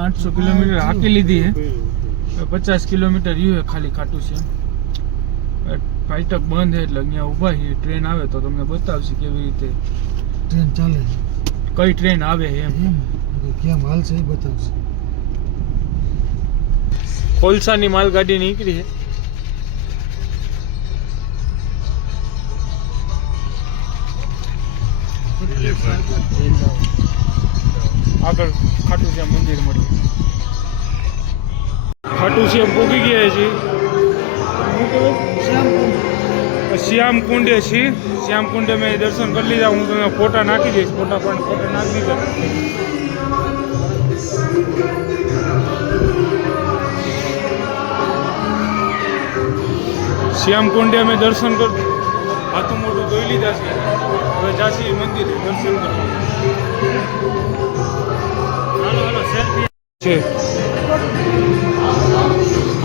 800 kilometre હાકી લીધી છે. 50 kilometre you है ખાલી ખાટું છે. ફાટક બંધ છે એટલે અહીંયા ઊભા છીએ. ટ્રેન આવે તો તમને બતાવશે કેવી રીતે ટ્રેન ચાલે, કઈ ટ્રેન આવે એમ કેમ હાલ છે એ બતાવશે. કોલસાની માલગાડી નીકળી છે. આગળ ખાટું શ્યામ મંદિર મળ્યું. ખાટું શ્યામ પૂગી ગયા છે. શ્યામ કુંડે છે. શ્યામ કુંડે મેં દર્શન કરી લીધા. હું તમને ફોટા નાખી દઈશ. ફોટા નાખી દીધા. શ્યામ કુંડે અમે દર્શન કર હાથું મોઢું ધોઈ લીધા છે. હવે જાસી મંદિરે દર્શન કરવા છે.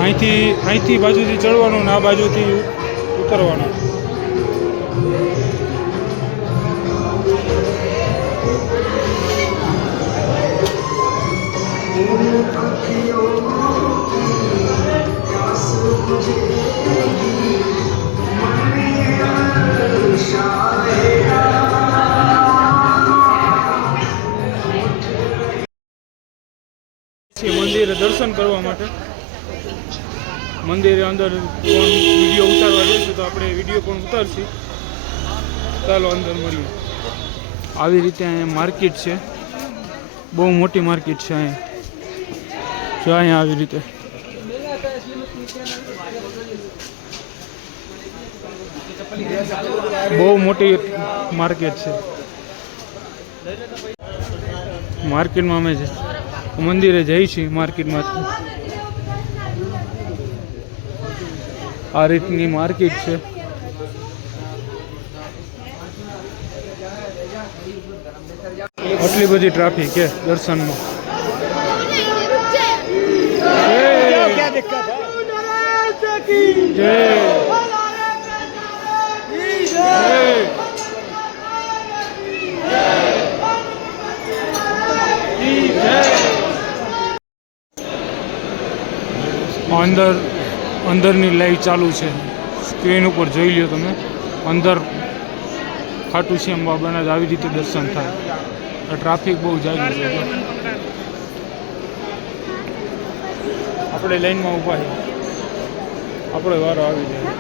અહીંથી બાજુથી ચડવાનું ને આ બાજુથી ઉતરવાનું. મંદિરે દર્શન કરવા માટે મંદિરે અંદર વિડીયો ઉતારવા જઈશું તો આપણે વિડીયો પણ ઉતારશું. ચાલો અંદર મળીએ. આવી રીતે અહીંયા માર્કેટ છે. બહુ મોટી માર્કેટ છે અહીંયા. જો અહીંયા આવી રીતે બહુ મોટી માર્કેટ છે. માર્કેટમાં અમે છે મંદિરે જઈ છીએ. માર્કેટમાંથી આ રીતની માર્કેટ છે. આટલી બધી ટ્રાફિક છે દર્શનમાં. અંદરની લાઈવ ચાલુ છે. સ્ક્રીન ઉપર જોઈ લ્યો તમે. અંદર ખાટું શ્યામ બાબાના જ આવી રીતે દર્શન થાય. ટ્રાફિક બહુ જાય છે. આપણે લાઈનમાં ઊભા છીએ. આપણે વારો આવી જાય.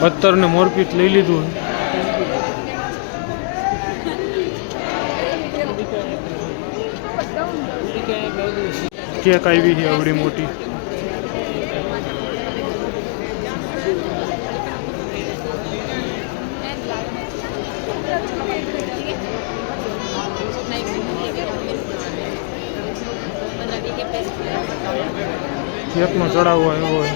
પથ્થર ને મોરપીટ લઈ લીધું. કેક આવી છે આવડી મોટી. કેકનો ચડાવવો એવો હોય.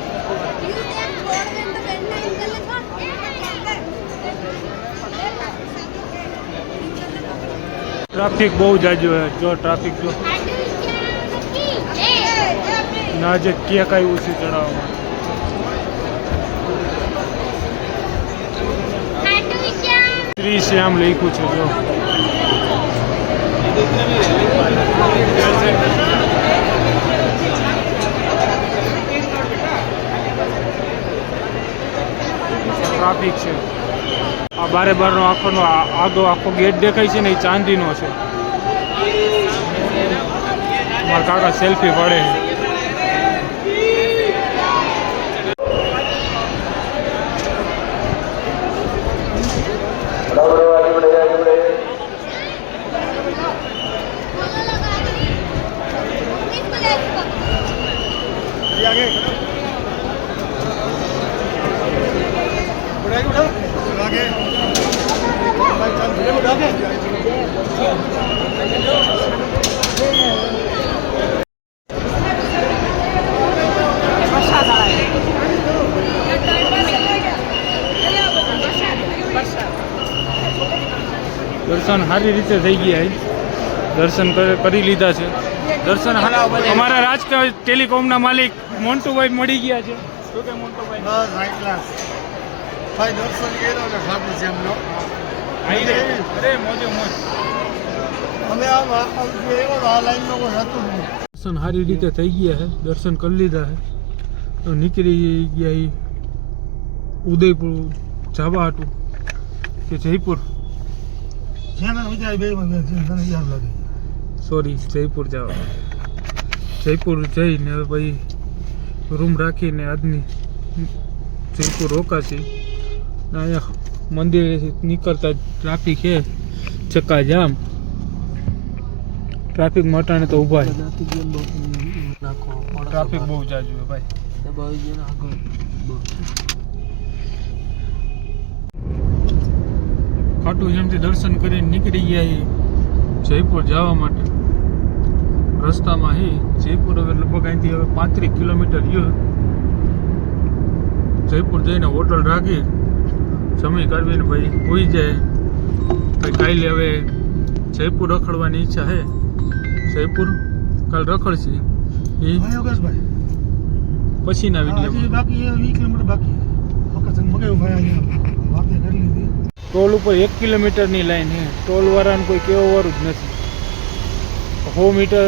ટ્રાફિક બહુ જાજો હોય. જો ટ્રાફિક જો ના જે કેક આવ્યું છે ચડાવવામાં. શ્રી શ્યામ લખ્યું છે. જો ટ્રાફિક છે. આ બારે બારનો આખો ગેટ દેખાય છે ને એ ચાંદીનો છે. મારા કાકા સેલ્ફી પાડે છે. દર્શન સારી રીતે થઈ ગયા. દર્શન કરી લીધા છે. દર્શન અમારા રાજકોટ ટેલિકોમના માલિક મોન્ટુભાઈ મળી ગયા છે. શું કે મોન્ટુભાઈ? બસ હાઈ ક્લાસ ભાઈ. દર્શન કર્યો ને ખાટું શ્યામનો. અરે મોજે મોજ. દર્શન સારી રીતે થઈ ગયા છે, દર્શન કરી લીધા છે, તો નીકળી ગયા એ ઉદયપુર જવા હતું કે જયપુર, સોરી જયપુર જવા. જયપુર જઈને હવે પછી રૂમ રાખીને આજની જયપુર રોકાશી. અહીંયા મંદિરે નીકળતા ટ્રાફિક છે, ચક્કા જામ. ટ્રાફિક મટાણે તો ઊભા છે, ટ્રાફિક બહુ જાજુ છે ભાઈ. ખાટું જેમથી દર્શન કરીને નીકળી ગયા એ જયપુર જવા માટે. રસ્તામાં જયપુર હવે લગભગ અહીંથી હવે 35 કિલોમીટર ગયો. જયપુર જઈને હોટલ રાખી જમી કરવીને ભાઈ હોઈ જાય. ભાઈ કાલે હવે જયપુર રખડવાની ઈચ્છા છે. જયપુર કાલ રખડશે એ પછીના વિડીયો. ટોલ ઉપર 1 કિલોમીટરની લાઈન છે. ટોલ વાળાને કોઈ કેવો વાળું જ નથી. 100 મીટર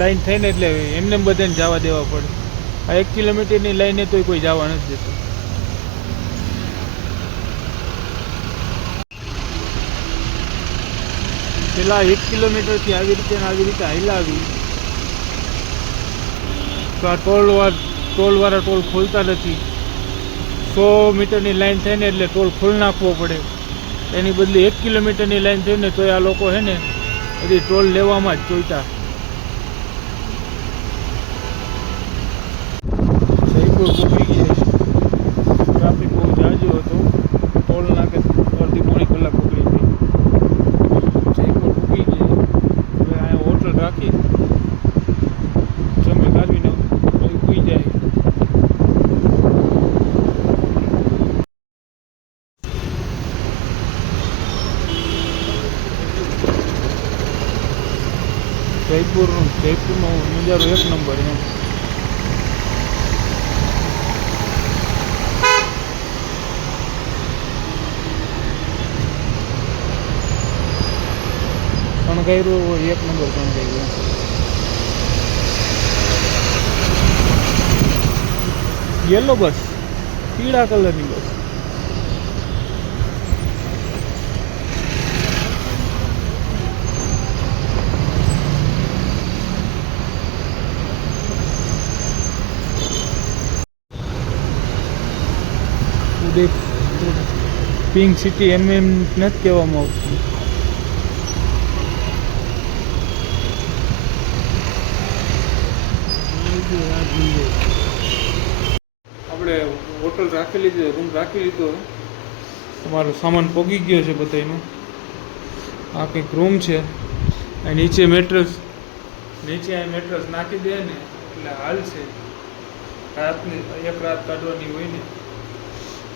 લાઈન થઈને એટલે એમને બધાને જવા દેવા પડે. આ 1 કિલોમીટરની લાઈને તો કોઈ જવા નથી દેતું. પેલા 1 કિલોમીટરથી આવી રીતે હાલ્યા આવી તો આ ટોલવાળા ટોલ ખોલતા નથી. 100 મીટરની લાઈન થઈને એટલે ટોલ ખોલી નાખવો પડે. એની બદલે 1 કિલોમીટરની લાઈન થઈને તો આ લોકો છે ને બધી ટોલ લેવામાં જ જોઈતા. જયપુર પહોંચી ગયા. ટ્રાફિક બહુ જાજો હતો. ટોલ નાકે અડધી પોણી કલાક પકડી ગઈ. જયપુર પહોંચી ગયા. હવે અહીંયા હોટલ રાખી જમી કાઢીને સુઈ જાય. જયપુરનો નજારો 1 નંબર એમ. શણગાયરું 1 નંબર શણગાયરું. યેલો બસ, પીળા કલરની બસ. ઉદયપુર પિંક સિટી એમ નથી કહેવામાં આવતું. આપણે હોટલ રાખી લીધી, રૂમ રાખી લીધો. તમારો સામાન પોગી ગયો છે બધાનો. આ કંઈક રૂમ છે. આ નીચે મેટ્રેસ નાખી દે ને એટલે હાલ છે. રાતની 1 રાત કાઢવાની હોય ને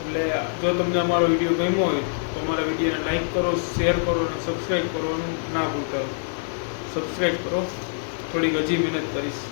એટલે જો તમને અમારો વિડીયો ગમ્યો હોય તો અમારા વિડીયોને લાઈક કરો, શેર કરો અને સબસ્ક્રાઈબ કરવાનું ના ભૂલતા. સબસ્ક્રાઈબ કરો. થોડીક હજી મહેનત કરીશ.